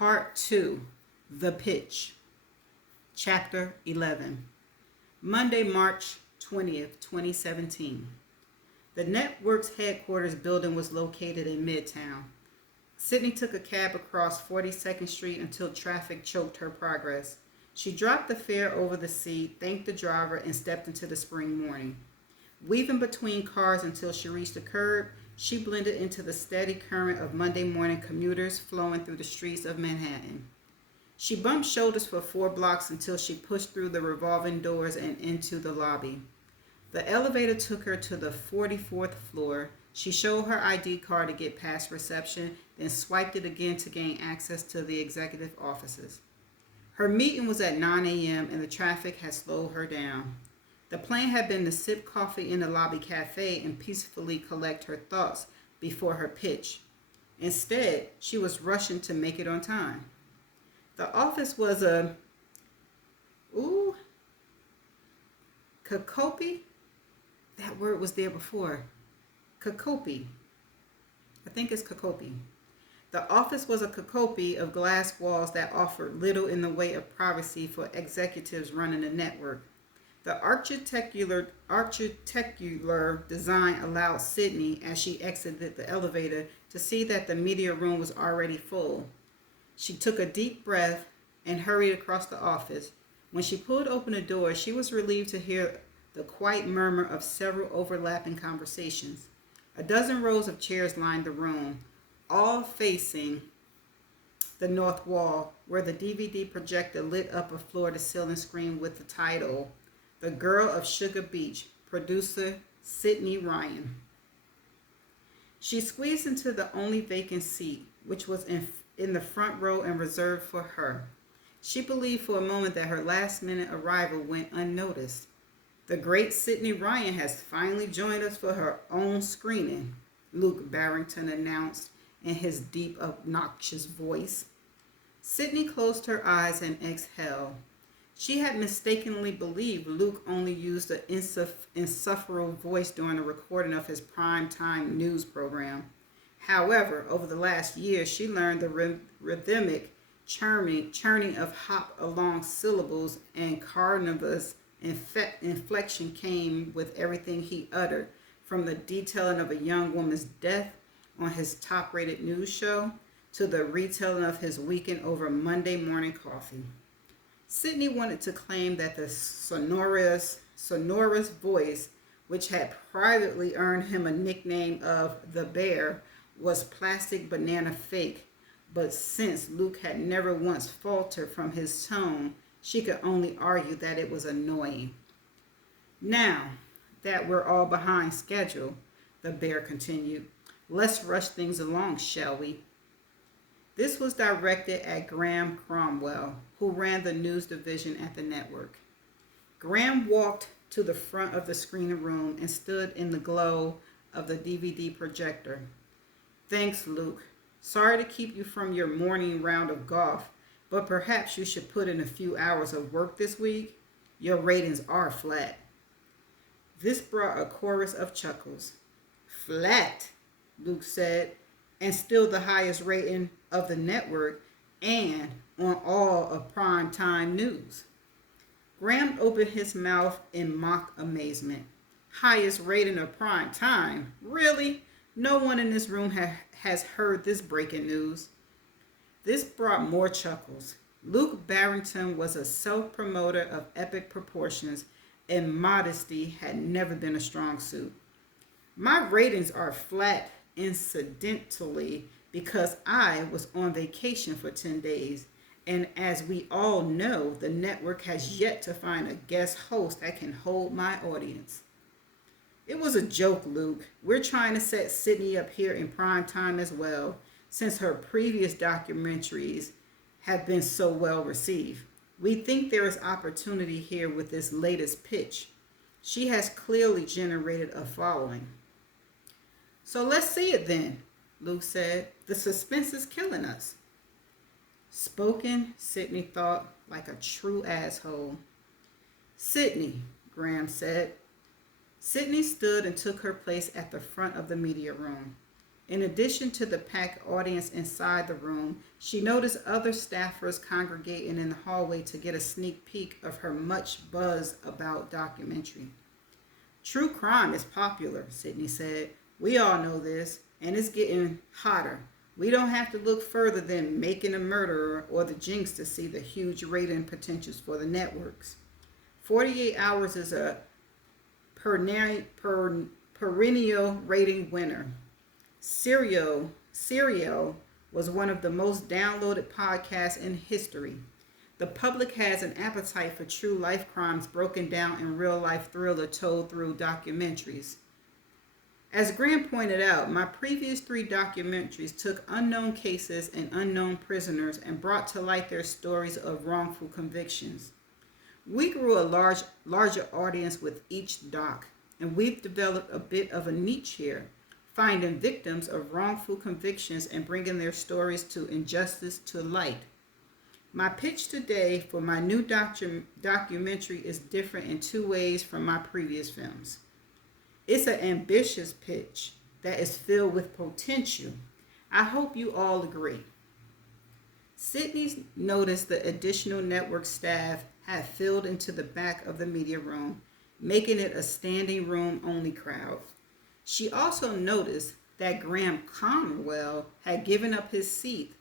Part 2, The Pitch, Chapter 11, Monday, March 20th, 2017. The network's headquarters building was located in Midtown. Sydney took a cab across 42nd Street until traffic choked her progress. She dropped the fare over the seat, thanked the driver, and stepped into the spring morning. Weaving between cars until she reached the curb, she blended into the steady current of Monday morning commuters flowing through the streets of Manhattan. She bumped shoulders for 4 blocks until she pushed through the revolving doors and into the lobby. The elevator took her to the 44th floor. She showed her ID card to get past reception, then swiped it again to gain access to the executive offices. Her meeting was at 9 a.m. and the traffic had slowed her down. The plan had been to sip coffee in the lobby cafe and peacefully collect her thoughts before her pitch. Instead, she was rushing to make it on time. The office was a Cacopi. That word was there before. Cacopi. I think it's Cacopi. The office was a cacophony of glass walls that offered little in the way of privacy for executives running the network. The architectural design allowed Sydney, as she exited the elevator, to see that the media room was already full. She took a deep breath and hurried across the office. When she pulled open the door, she was relieved to hear the quiet murmur of several overlapping conversations. A dozen rows of chairs lined the room, all facing the north wall, where the DVD projector lit up a floor-to-ceiling screen with the title, The Girl of Sugar Beach, producer Sydney Ryan. She squeezed into the only vacant seat, which was in the front row and reserved for her. She believed for a moment that her last-minute arrival went unnoticed. The great Sydney Ryan has finally joined us for her own screening, Luke Barrington announced in his deep, obnoxious voice. Sydney closed her eyes and exhaled. She had mistakenly believed Luke only used an insufferable voice during the recording of his prime-time news program. However, over the last year, she learned the rhythmic churning of hop-along syllables and carnivorous inflection came with everything he uttered, from the detailing of a young woman's death on his top-rated news show to the retelling of his weekend over Monday morning coffee. Sydney wanted to claim that the sonorous voice, which had privately earned him a nickname of the Bear, was plastic banana fake, but since Luke had never once faltered from his tone, she could only argue that it was annoying. Now that we're all behind schedule, the Bear continued, let's rush things along, shall we? This was directed at Graham Cromwell, who ran the news division at the network. Graham walked to the front of the screening room and stood in the glow of the DVD projector. Thanks, Luke. Sorry to keep you from your morning round of golf, but perhaps you should put in a few hours of work this week. Your ratings are flat. This brought a chorus of chuckles. Flat, Luke said, and still the highest rating of the network and on all of prime-time news. Graham opened his mouth in mock amazement. Highest rating of prime time? Really? No one in this room has heard this breaking news. This brought more chuckles. Luke Barrington was a self-promoter of epic proportions, and modesty had never been a strong suit. My ratings are flat incidentally because I was on vacation for 10 days, and as we all know, the network has yet to find a guest host that can hold my audience. It was a joke, Luke. We're trying to set Sydney up here in prime time as well, since her previous documentaries have been so well received. We think there is opportunity here with this latest pitch. She has clearly generated a following. So let's see it then, Luke said. The suspense is killing us. Spoken, Sydney thought, like a true asshole. Sydney, Graham said. Sydney stood and took her place at the front of the media room. In addition to the packed audience inside the room, she noticed other staffers congregating in the hallway to get a sneak peek of her much buzz about documentary. True crime is popular, Sydney said. We all know this, and it's getting hotter. We don't have to look further than Making a Murderer or The Jinx to see the huge rating potentials for the networks. 48 Hours is a perennial rating winner. Serial was one of the most downloaded podcasts in history. The public has an appetite for true life crimes broken down in real life thriller told through documentaries. As Graham pointed out, my previous 3 documentaries took unknown cases and unknown prisoners and brought to light their stories of wrongful convictions. We grew a larger audience with each doc, and we've developed a bit of a niche here, finding victims of wrongful convictions and bringing their stories to injustice to light. My pitch today for my new documentary is different in 2 ways from my previous films. It's an ambitious pitch that is filled with potential. I hope you all agree. Sydney noticed the additional network staff had filled into the back of the media room, making it a standing room only crowd. She also noticed that Graham Conwell had given up his seat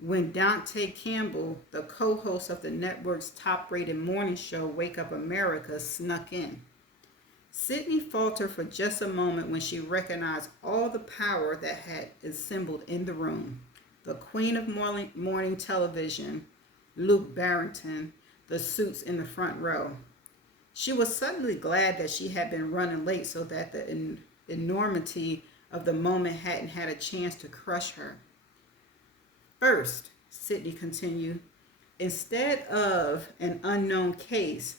when Dante Campbell, the co-host of the network's top-rated morning show Wake Up America, snuck in. Sydney faltered for just a moment when she recognized all the power that had assembled in the room. The queen of morning television, Luke Barrington, the suits in the front row. She was suddenly glad that she had been running late so that the enormity of the moment hadn't had a chance to crush her. First, Sydney continued, instead of an unknown case,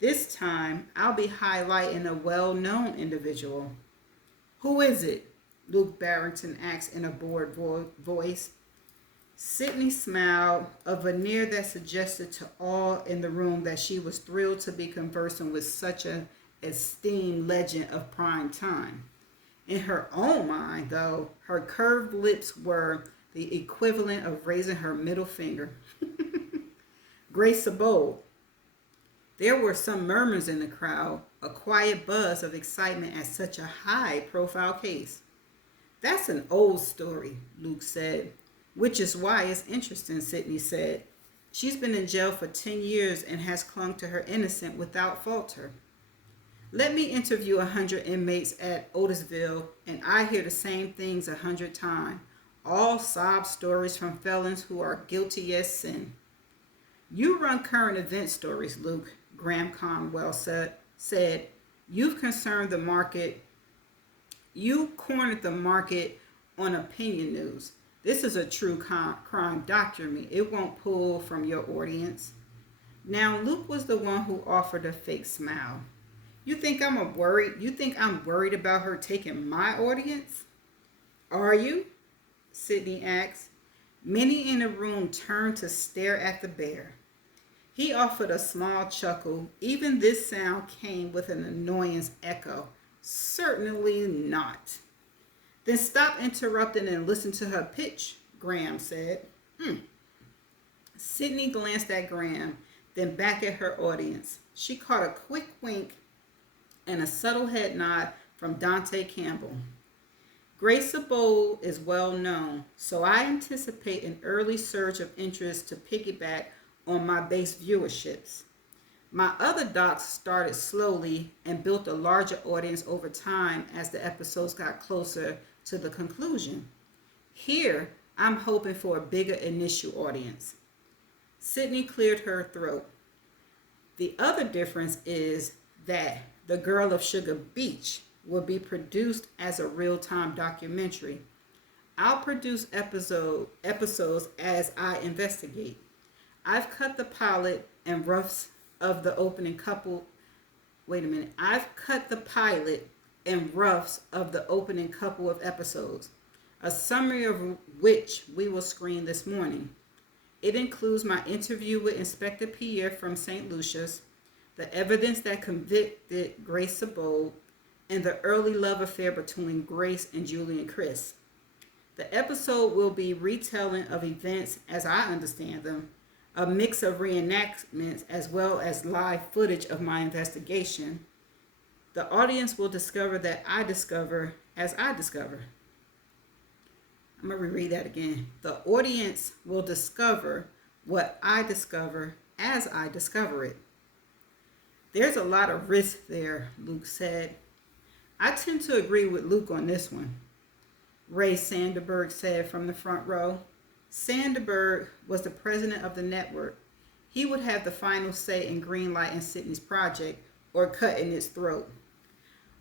this time I'll be highlighting a well-known individual. Who is it? Luke Barrington asked in a bored voice. Sydney smiled, a veneer that suggested to all in the room that she was thrilled to be conversing with such an esteemed legend of prime time. In her own mind, though, her curved lips were the equivalent of raising her middle finger. Grace Abold. There were some murmurs in the crowd, a quiet buzz of excitement at such a high-profile case. That's an old story, Luke said. Which is why it's interesting, Sydney said. She's been in jail for 10 years and has clung to her innocence without falter. Let me interview 100 inmates at Otisville, and I hear the same things 100 times. All sob stories from felons who are guilty as sin. You run current event stories, Luke, Graham Conwell said. You cornered the market on opinion news. This is a true crime documentary. It won't pull from your audience. Now, Luke was the one who offered a fake smile. You think I'm worried about her taking my audience? Are you? Sydney asked. Many in the room turned to stare at the bear. He offered a small chuckle. Even this sound came with an annoyance echo. Certainly not. Then stop interrupting and listen to her pitch, Graham said. Sydney glanced at Graham, then back at her audience. She caught a quick wink and a subtle head nod from Dante Campbell. Grace Abold is well known, so I anticipate an early surge of interest to piggyback on my base viewerships. My other docs started slowly and built a larger audience over time as the episodes got closer to the conclusion. Here, I'm hoping for a bigger initial audience. Sydney cleared her throat. The other difference is that The Girl of Sugar Beach will be produced as a real-time documentary. I'll produce episodes as I investigate. I've cut the pilot and roughs of the opening couple. I've cut the pilot and roughs of the opening couple of episodes, a summary of which we will screen this morning. It includes my interview with Inspector Pierre from St. Lucia's, the evidence that convicted Grace Abold, and the early love affair between Grace and Julian Chris. The episode will be retelling of events as I understand them, a mix of reenactments as well as live footage of my investigation. The audience will discover that I discover as I discover. I'm going to reread that again. The audience will discover what I discover as I discover it. There's a lot of risk there, Luke said. I tend to agree with Luke on this one, Ray Sandberg said from the front row. Sandberg was the president of the network. He would have the final say in greenlighting Sydney's project or cutting its throat.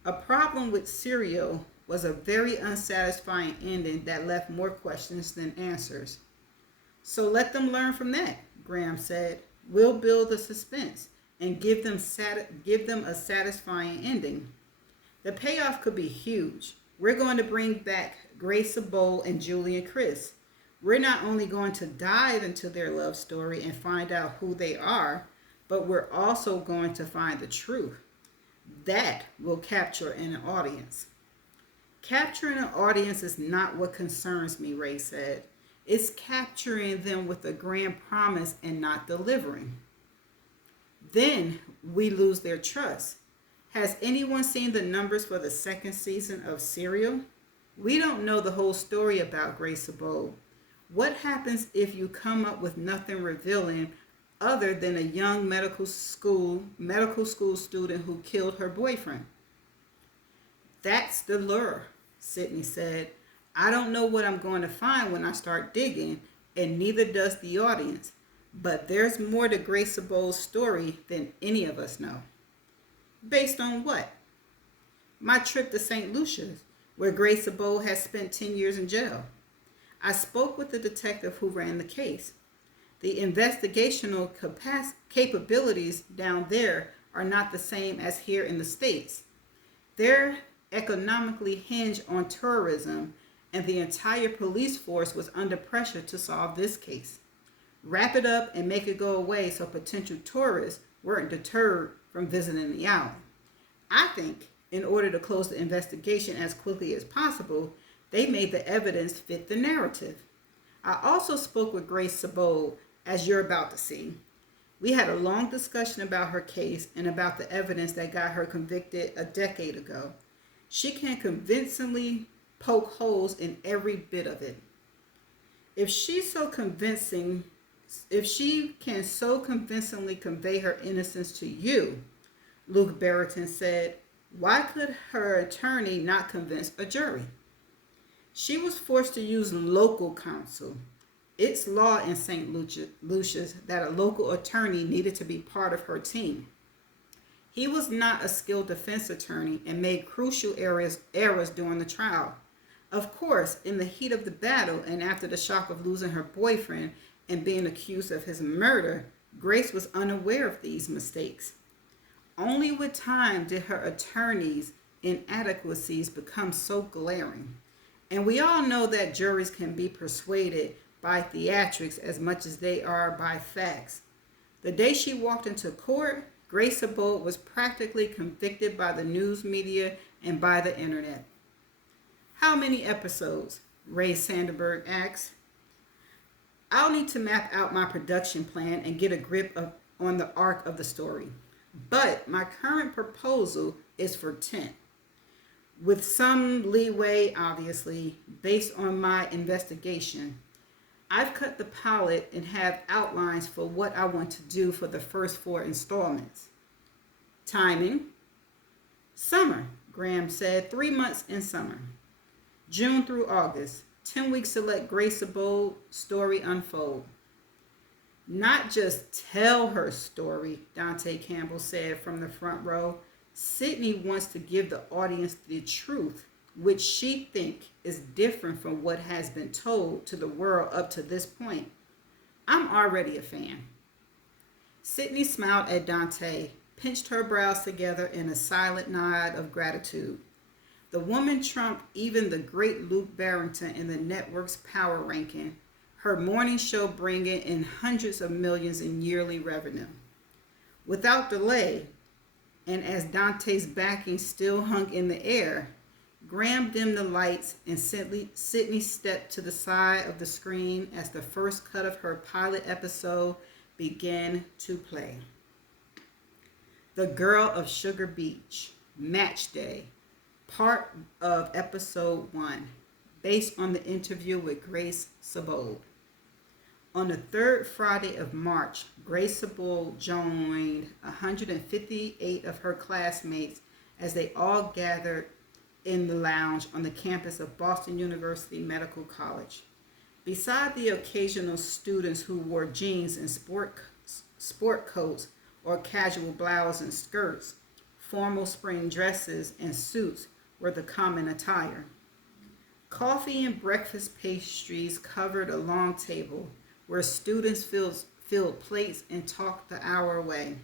A problem with Serial was a very unsatisfying ending that left more questions than answers. So let them learn from that, Graham said. We'll build the suspense and give them a satisfying ending. The payoff could be huge. We're going to bring back Grace Bowl and Julian Chris. We're not only going to dive into their love story and find out who they are, but we're also going to find the truth. That will capture an audience. Capturing an audience is not what concerns me, Ray said. It's capturing them with a grand promise and not delivering. Then we lose their trust. Has anyone seen the numbers for the second season of Serial? We don't know the whole story about Grace Bowl. What happens if you come up with nothing revealing other than a young medical school student who killed her boyfriend? That's the lure, Sydney said. I don't know what I'm going to find when I start digging, and neither does the audience. But there's more to Grace Bowl's story than any of us know. Based on what? My trip to St. Lucia's, where Grace Bowl has spent 10 years in jail. I spoke with the detective who ran the case. The investigational capabilities down there are not the same as here in the States. They're economically hinged on tourism, and the entire police force was under pressure to solve this case. Wrap it up and make it go away so potential tourists weren't deterred from visiting the island. I think in order to close the investigation as quickly as possible, they made the evidence fit the narrative. I also spoke with Grace Bowl, as you're about to see. We had a long discussion about her case and about the evidence that got her convicted a decade ago. She can convincingly poke holes in every bit of it. If she can so convincingly convey her innocence to you, Luke Barrington said, why could her attorney not convince a jury? She was forced to use local counsel. It's law in St. Lucia's that a local attorney needed to be part of her team. He was not a skilled defense attorney and made crucial errors during the trial. Of course, in the heat of the battle and after the shock of losing her boyfriend and being accused of his murder, Grace was unaware of these mistakes. Only with time did her attorney's inadequacies become so glaring. And we all know that juries can be persuaded by theatrics as much as they are by facts. The day she walked into court, Grace Bowl was practically convicted by the news media and by the internet. How many episodes? Ray Sandberg asked. I'll need to map out my production plan and get a grip on the arc of the story. But my current proposal is for 10. With some leeway, obviously, based on my investigation. I've cut the pilot and have outlines for what I want to do for the first 4 installments. Timing? Summer, Graham said. 3 months in summer. June through August. 10 weeks to let Grace Bowl's story unfold. Not just tell her story, Dante Campbell said from the front row. Sydney wants to give the audience the truth, which she thinks is different from what has been told to the world up to this point. I'm already a fan. Sydney smiled at Dante, pinched her brows together in a silent nod of gratitude. The woman trumped even the great Luke Barrington in the network's power ranking, her morning show bringing in hundreds of millions in yearly revenue. Without delay, and as Dante's backing still hung in the air, Graham dimmed the lights and Sydney stepped to the side of the screen as the first cut of her pilot episode began to play. The Girl of Sugar Beach, Match Day, part of episode 1, based on the interview with Grace Sabol. On the third Friday of March, Grace Sabol joined 158 of her classmates as they all gathered in the lounge on the campus of Boston University Medical College. Beside the occasional students who wore jeans and sport coats or casual blouses and skirts, formal spring dresses and suits were the common attire. Coffee and breakfast pastries covered a long table where students filled plates and talked the hour away.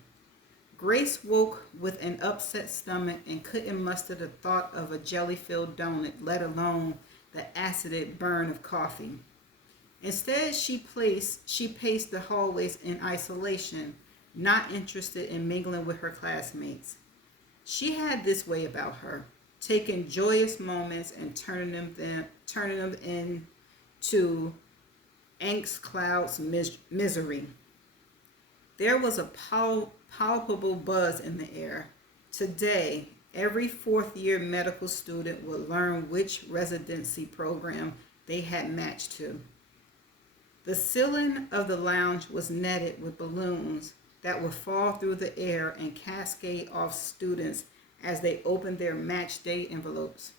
Grace woke with an upset stomach and couldn't muster the thought of a jelly-filled donut, let alone the acid burn of coffee. Instead, she paced the hallways in isolation, not interested in mingling with her classmates. She had this way about her, taking joyous moments and turning them into angst clouds misery. There was a palpable buzz in the air. Today, every fourth-year medical student will learn which residency program they had matched to. The ceiling of the lounge was netted with balloons that would fall through the air and cascade off students as they opened their match day envelopes.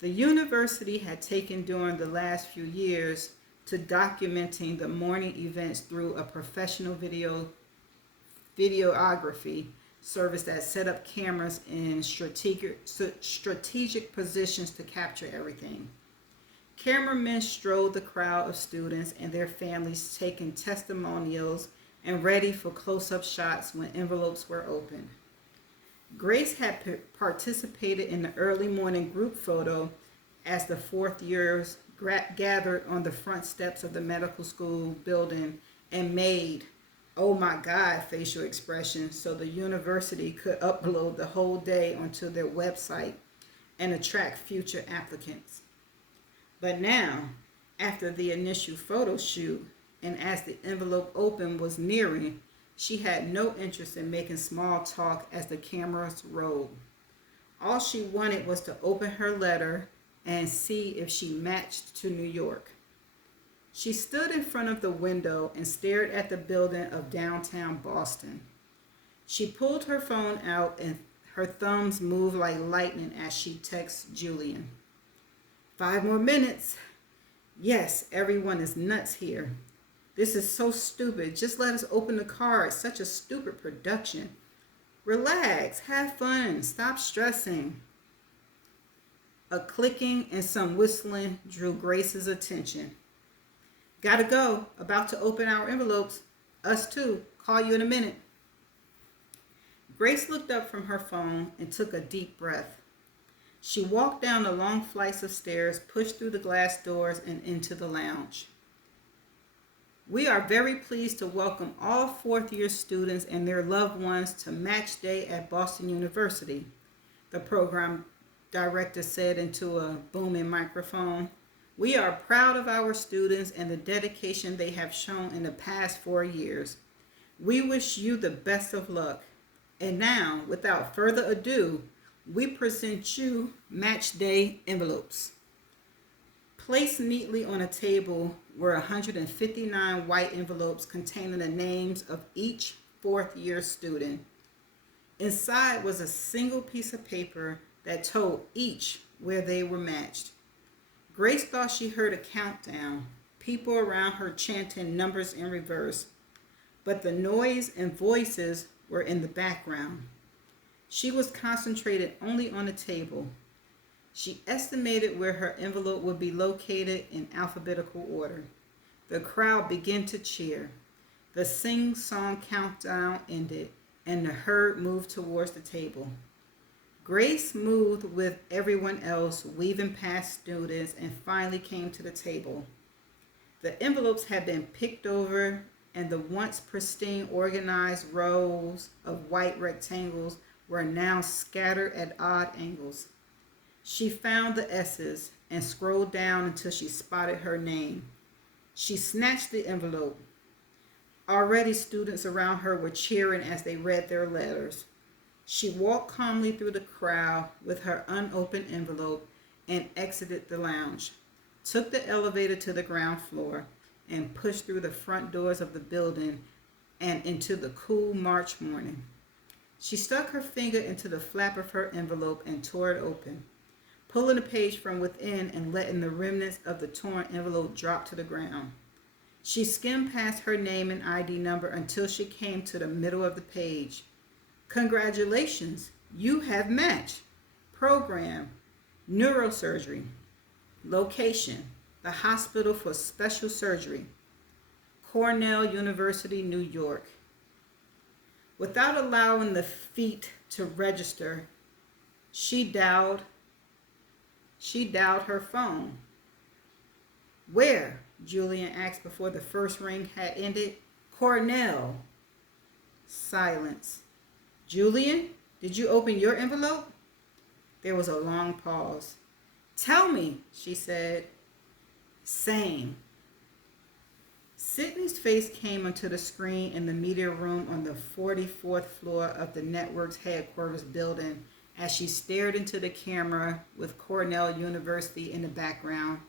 The university had taken during the last few years to documenting the morning events through a professional videography service that set up cameras in strategic positions to capture everything. Cameramen strode the crowd of students and their families taking testimonials and ready for close-up shots when envelopes were opened. Grace had participated in the early morning group photo as the fourth years gathered on the front steps of the medical school building and made "oh my God" facial expressions so the university could upload the whole day onto their website and attract future applicants. But now, after the initial photo shoot and as the envelope open was nearing, she had no interest in making small talk as the cameras rolled. All she wanted was to open her letter and see if she matched to New York. She stood in front of the window and stared at the building of downtown Boston. She pulled her phone out and her thumbs moved like lightning as she texted Julian. 5 more minutes. Yes, everyone is nuts here. This is so stupid. Just let us open the car. It's such a stupid production. Relax, have fun, stop stressing. A clicking and some whistling drew Grace's attention. Gotta go. About to open our envelopes. Us too. Call you in a minute. Grace looked up from her phone and took a deep breath. She walked down the long flights of stairs, pushed through the glass doors, and into the lounge. We are very pleased to welcome all fourth-year students and their loved ones to Match Day at Boston University, the program director said into a booming microphone. We are proud of our students and the dedication they have shown in the past 4 years. We wish you the best of luck. And now, without further ado, we present you Match Day envelopes. Placed neatly on a table were 159 white envelopes containing the names of each fourth-year student. Inside was a single piece of paper that told each where they were matched. Grace thought she heard a countdown, people around her chanting numbers in reverse, but the noise and voices were in the background. She was concentrated only on the table. She estimated where her envelope would be located in alphabetical order. The crowd began to cheer. The sing-song countdown ended, and the herd moved towards the table. Grace moved with everyone else, weaving past students, and finally came to the table. The envelopes had been picked over, and the once pristine, organized rows of white rectangles were now scattered at odd angles. She found the S's and scrolled down until she spotted her name. She snatched the envelope. Already students around her were cheering as they read their letters. She walked calmly through the crowd with her unopened envelope and exited the lounge, took the elevator to the ground floor, and pushed through the front doors of the building and into the cool March morning. She stuck her finger into the flap of her envelope and tore it open, pulling a page from within and letting the remnants of the torn envelope drop to the ground. She skimmed past her name and ID number until she came to the middle of the page. Congratulations, you have matched. Program, neurosurgery. Location, the Hospital for Special Surgery, Cornell University, New York. Without allowing the feet to register, she dialed her phone. Where? Julian asked before the first ring had ended. Cornell. Silence. Julian, did you open your envelope? There was a long pause. Tell me, she said. Same. Sydney's face came onto the screen in the media room on the 44th floor of the network's headquarters building as she stared into the camera with Cornell University in the background.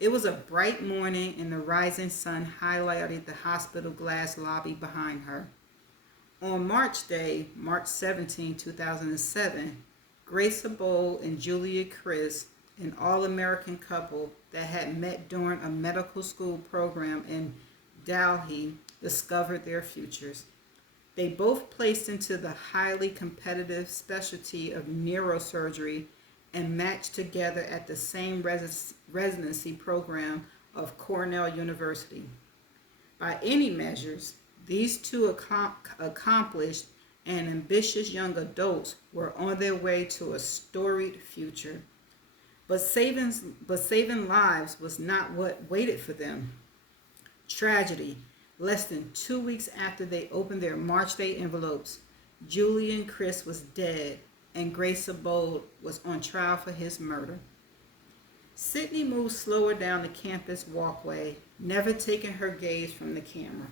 It was a bright morning and the rising sun highlighted the hospital glass lobby behind her. On March Day, March 17, 2007, Grace Abold and Julia Criss, an all-American couple that had met during a medical school program in Delhi, discovered their futures. They both placed into the highly competitive specialty of neurosurgery and matched together at the same residency program of Cornell University. By any measures, these two accomplished and ambitious young adults were on their way to a storied future. But saving lives was not what waited for them. Tragedy. Less than 2 weeks after they opened their March Day envelopes, Julian Criss was dead and Grace Abold was on trial for his murder. Sydney moved slower down the campus walkway, never taking her gaze from the camera.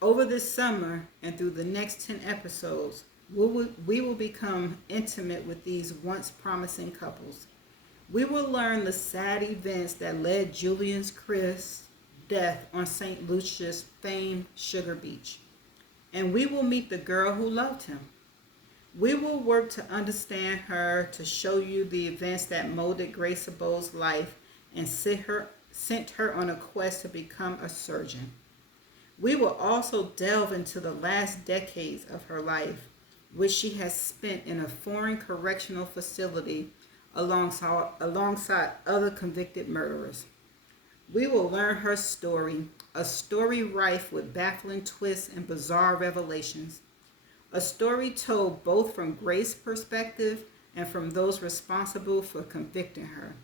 Over this summer and through the next 10 episodes, we will become intimate with these once promising couples. We will learn the sad events that led Julian Criss' death on St. Lucia's famed Sugar Beach. And we will meet the girl who loved him. We will work to understand her, to show you the events that molded Grace Abold's life and sent her on a quest to become a surgeon. We will also delve into the last decades of her life, which she has spent in a foreign correctional facility alongside other convicted murderers. We will learn her story, a story rife with baffling twists and bizarre revelations. A story told both from Grace's perspective and from those responsible for convicting her.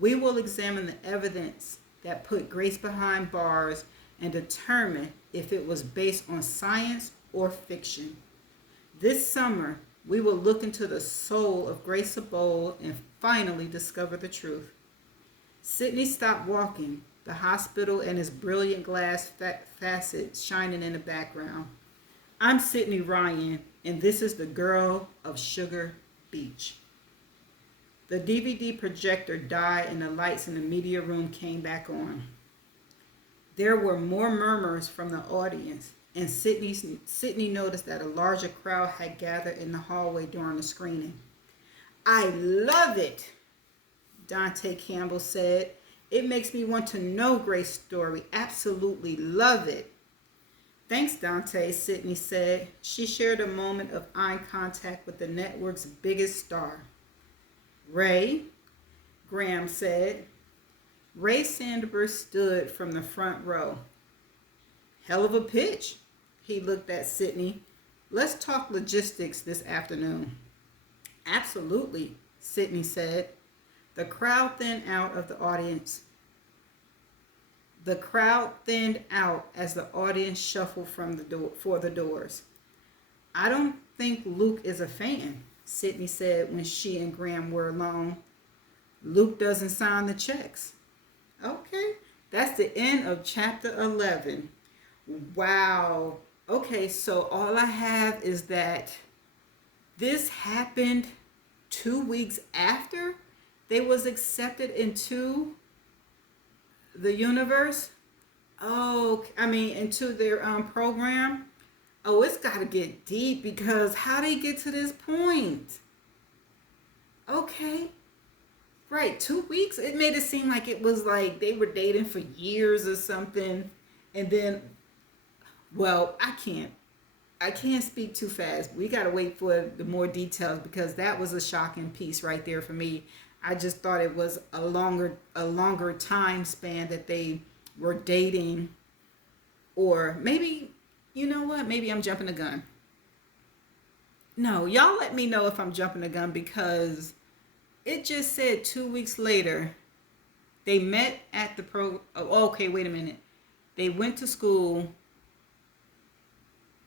We will examine the evidence that put Grace behind bars and determine if it was based on science or fiction. This summer, we will look into the soul of Grace Abold and finally discover the truth. Sydney stopped walking, the hospital and its brilliant glass facets shining in the background. I'm Sydney Ryan, and this is The Girl of Sugar Beach. The DVD projector died and the lights in the media room came back on. There were more murmurs from the audience, and Sydney noticed that a larger crowd had gathered in the hallway during the screening. I love it, Dante Campbell said. It makes me want to know Grace's story. Absolutely love it. Thanks, Dante, Sydney said. She shared a moment of eye contact with the network's biggest star. Ray, Graham said. Ray Sandberg stood from the front row. Hell of a pitch. He looked at Sydney. Let's talk logistics this afternoon. Absolutely, Sydney said. The crowd thinned out as the audience shuffled for the doors. I don't think Luke is a fan, Sydney said when she and Graham were alone. Luke doesn't sign the checks. Okay, that's the end of chapter 11. Wow. Okay, so all I have is that this happened 2 weeks after they was accepted into the universe. Oh, I mean, into their program. Oh, it's got to get deep because how they get to this point? Okay, right, 2 weeks. It made it seem like it was like they were dating for years or something, and then, well, I can't speak too fast. We got to wait for the more details because that was a shocking piece right there for me. I just thought it was a longer time span that they were dating, or maybe, you know what? Maybe I'm jumping the gun. No, y'all let me know if I'm jumping the gun because it just said 2 weeks later they met at the pro. Oh, okay, wait a minute. They went to school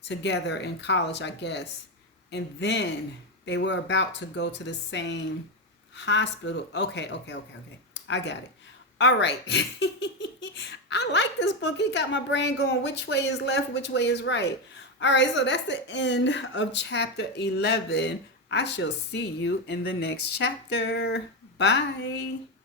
together in college, I guess. And then they were about to go to the same hospital. Okay, okay, okay, okay. I got it. All right. I like this book. It got my brain going which way is left, which way is right. All right, so that's the end of chapter 11. I shall see you in the next chapter. Bye.